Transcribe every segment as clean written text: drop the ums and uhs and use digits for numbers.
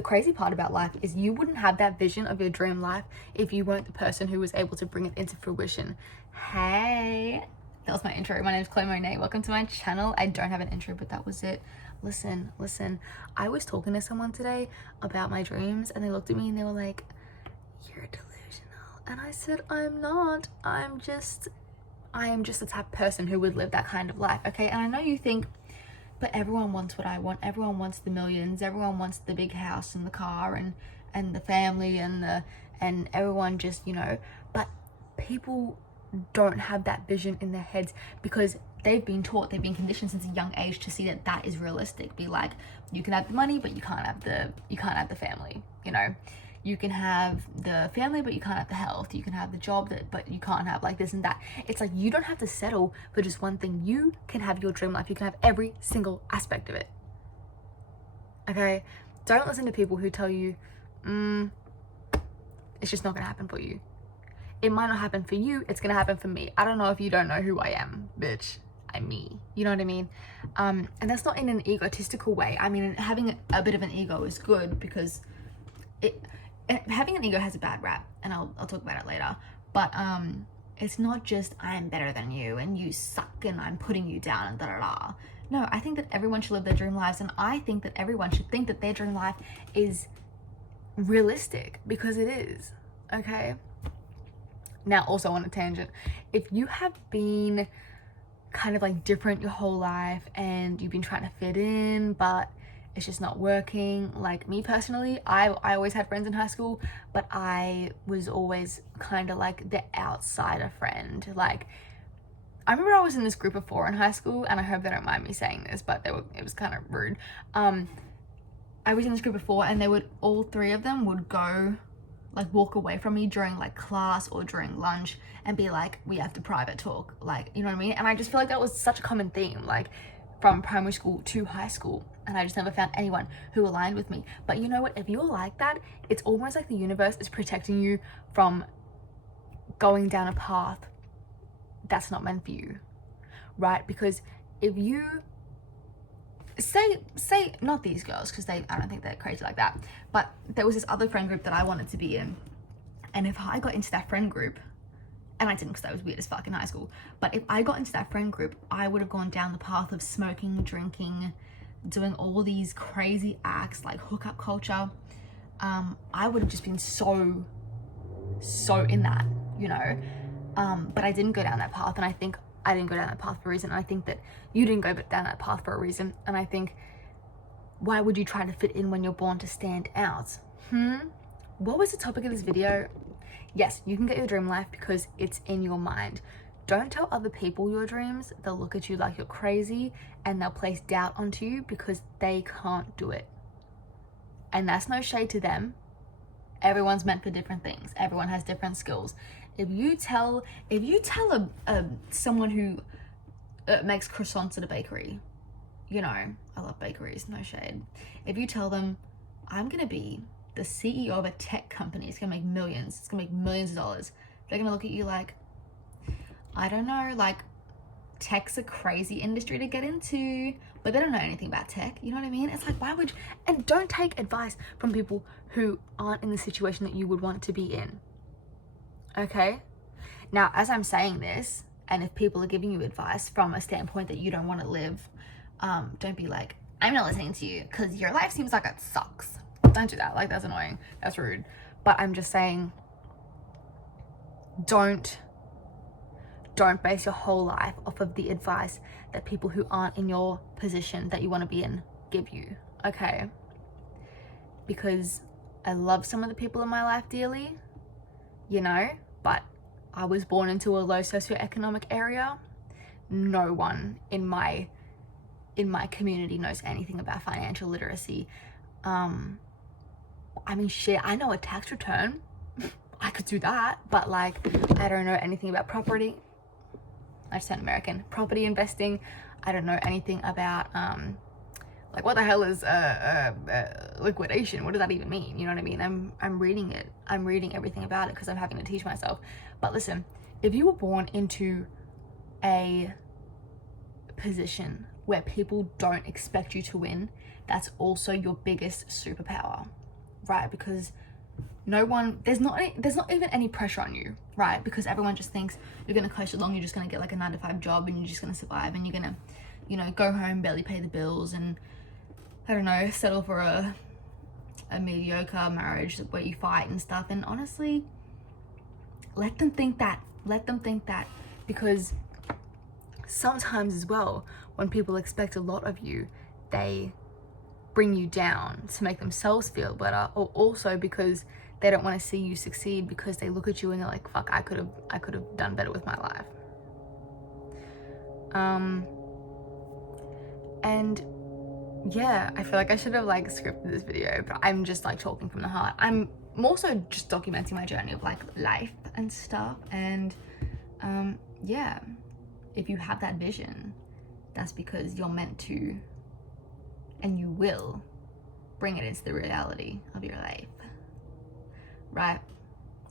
the crazy part about life is you wouldn't have that vision of your dream life if you weren't the person who was able to bring it into fruition. Hey, that was my intro. My name is Chloe Monet. Welcome to my channel. I don't have an intro, but that was it. Listen. I was talking to someone today about my dreams, and they looked at me and they were like, "You're delusional." And I said, "I'm not. I am just the type of person who would live that kind of life." Okay, and I know you think, but everyone wants what I want. Everyone wants the millions. Everyone wants the big house and the car and the family and everyone just, but people don't have that vision in their heads because they've been conditioned since a young age to see that is realistic. Be like, you can have the money, but you can't have the family. You can have the family, but you can't have the health. You can have the job, but you can't have like this and that. It's like, you don't have to settle for just one thing. You can have your dream life. You can have every single aspect of it. Okay? Don't listen to people who tell you, it's just not gonna happen for you. It might not happen for you. It's gonna happen for me. I don't know if you don't know who I am, bitch. I'm me. You know what I mean? And that's not in an egotistical way. I mean, having a bit of an ego is good because having an ego has a bad rap, and I'll talk about it later. But it's not just I'm better than you and you suck and I'm putting you down and da-da-da. No, I think that everyone should live their dream lives, and I think that everyone should think that their dream life is realistic, because it is. Okay? Now, also on a tangent, if you have been kind of like different your whole life and you've been trying to fit in, but it's just not working. Like me personally, I always had friends in high school, but I was always kind of like the outsider friend. Like, I remember I was in this group of 4 in high school, and I hope they don't mind me saying this, but it was kind of rude. I was in this group of 4, and all 3 of them would go, like, walk away from me during like class or during lunch and be like, we have to private talk, like, you know what I mean? And I just feel like that was such a common theme, like from primary school to high school, and I just never found anyone who aligned with me. But you know what, if you're like that, it's almost like the universe is protecting you from going down a path that's not meant for you, right? Because if you say not these girls, because I don't think they're crazy like that, but there was this other friend group that I wanted to be in, and if I got into that friend group, and I didn't because I was weird as fuck in high school, but if I got into that friend group, I would have gone down the path of smoking, drinking, doing all these crazy acts like hookup culture. I would have just been so in that, but I didn't go down that path, and I think I didn't go down that path for a reason, and I think that you didn't go down that path for a reason, and I think, why would you try to fit in when you're born to stand out? What was the topic of this video? Yes, you can get your dream life because it's in your mind. Don't tell other people your dreams. They'll look at you like you're crazy, and they'll place doubt onto you because they can't do it. And that's no shade to them. Everyone's meant for different things. Everyone has different skills. If you tell someone who makes croissants at a bakery, I love bakeries, no shade. If you tell them, I'm gonna be the CEO of a tech company, it's gonna make millions, it's gonna make millions of dollars, they're gonna look at you like, I don't know, like, tech's a crazy industry to get into, but they don't know anything about tech, you know what I mean? It's like, why would you? And don't take advice from people who aren't in the situation that you would want to be in. Okay? Now, as I'm saying this, and if people are giving you advice from a standpoint that you don't want to live, don't be like, I'm not listening to you because your life seems like it sucks. Don't do that. Like, that's annoying. That's rude. But I'm just saying, don't base your whole life off of the advice that people who aren't in your position that you want to be in give you. Okay? Because I love some of the people in my life dearly, but I was born into a low socioeconomic area. No one in my community knows anything about financial literacy. I mean, shit, I know a tax return. I could do that, but like, I don't know anything about property. I just sound American. Property investing. I don't know anything about, like, what the hell is liquidation? What does that even mean? You know what I mean? I'm reading it. I'm reading everything about it because I'm having to teach myself. But listen, if you were born into a position where people don't expect you to win, that's also your biggest superpower. right? Because no one, there's not even any pressure on you, right? Because everyone just thinks you're gonna coast along, you're just gonna get like a 9-to-5 job and you're just gonna survive, and you're gonna, you know, go home, barely pay the bills, and I don't know, settle for a mediocre marriage where you fight and stuff. And honestly, let them think that, because sometimes as well, when people expect a lot of you, they bring you down to make themselves feel better, or also because they don't want to see you succeed, because they look at you and they're like, fuck, I could have done better with my life. And yeah, I feel like I should have like scripted this video, but I'm just like talking from the heart. I'm also just documenting my journey of like life and stuff. And yeah, if you have that vision, that's because you're meant to, and you will bring it into the reality of your life, right?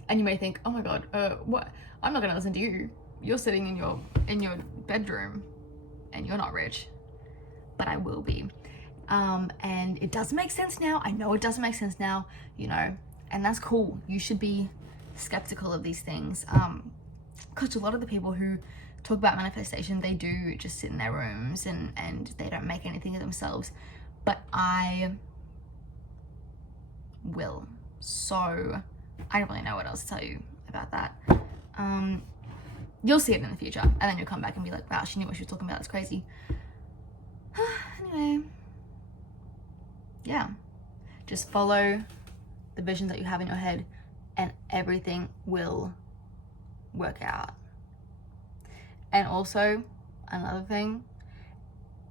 And you may think, oh my god, what? I'm not gonna listen to you. You're sitting in your bedroom and you're not rich. But I will be. And it does make sense now. I know it doesn't make sense now, you know, and that's cool. You should be skeptical of these things. Because a lot of the people who talk about manifestation, they do just sit in their rooms and they don't make anything of themselves. But I will. So I don't really know what else to tell you about that. You'll see it in the future, and then you'll come back and be like, wow, she knew what she was talking about. It's crazy. Anyway, yeah, just follow the visions that you have in your head and everything will work out. And also, another thing,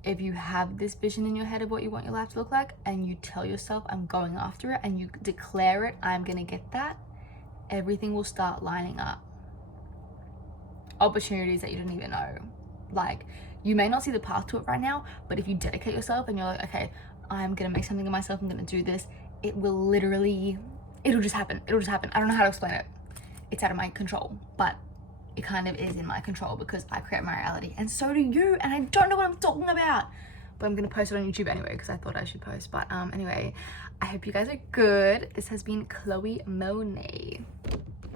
if you have this vision in your head of what you want your life to look like, and you tell yourself, I'm going after it, and you declare it, I'm gonna get that, everything will start lining up. Opportunities that you didn't even know. Like, you may not see the path to it right now, but if you dedicate yourself and you're like, okay, I'm gonna make something of myself, I'm gonna do this, it will literally, it'll just happen. I don't know how to explain it. It's out of my control, but it kind of is in my control because I create my reality, and so do you, and I don't know what I'm talking about, but I'm gonna post it on YouTube anyway because I thought I should post. But anyway, I hope you guys are good. This has been Chloe Monet.